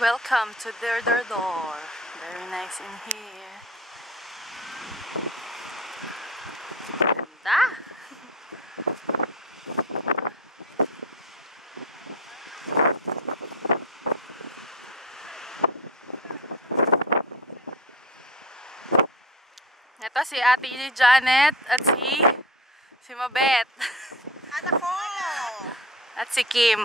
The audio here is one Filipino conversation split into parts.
Welcome to their door. Very nice in here. Ganda. Ito si Ate Janet at si Mabet. Anak ko! At si Kim.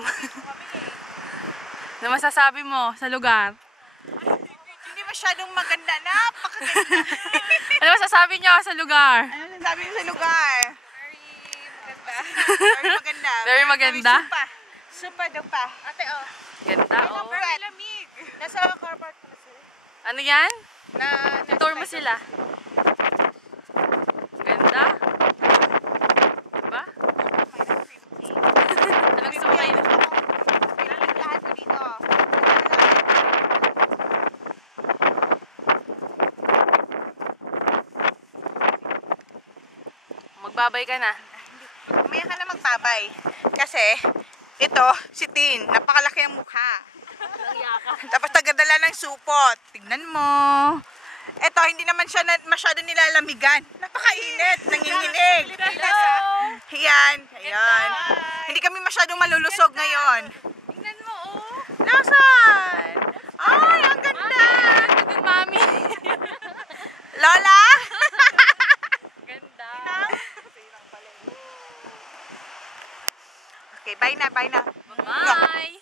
Ano masasabi mo sa lugar? Hindi masyadong maganda. Napakaganda. Ano masasabi niyo sa lugar? Ano nasabi niyo sa lugar? Very maganda. Very maganda? Supa. Supa daw pa. Ate, oh. Ganda, oh. Very lamig. Nasa car park na sila. Ano yan? Tour mo sila. Ganda. Diba? Anong gusto mo kayo? Lahat ko dito. Magbabay ka na. Umaya ka na magbabay. Kasi, ito, si Tin, napakalaki ang mukha. Tapos tagadala ng supot. Tignan mo. Ito, hindi naman siya masyado nilalamigan. Napakainit, nanginginig. Hello! Yan, ayan. Hindi kami masyadong malulusog ngayon. Tingnan mo, oh. Nasaan? Ay, ang ganda. Good mami. Lola? Ganda. Okay, bye na, bye na. Bye.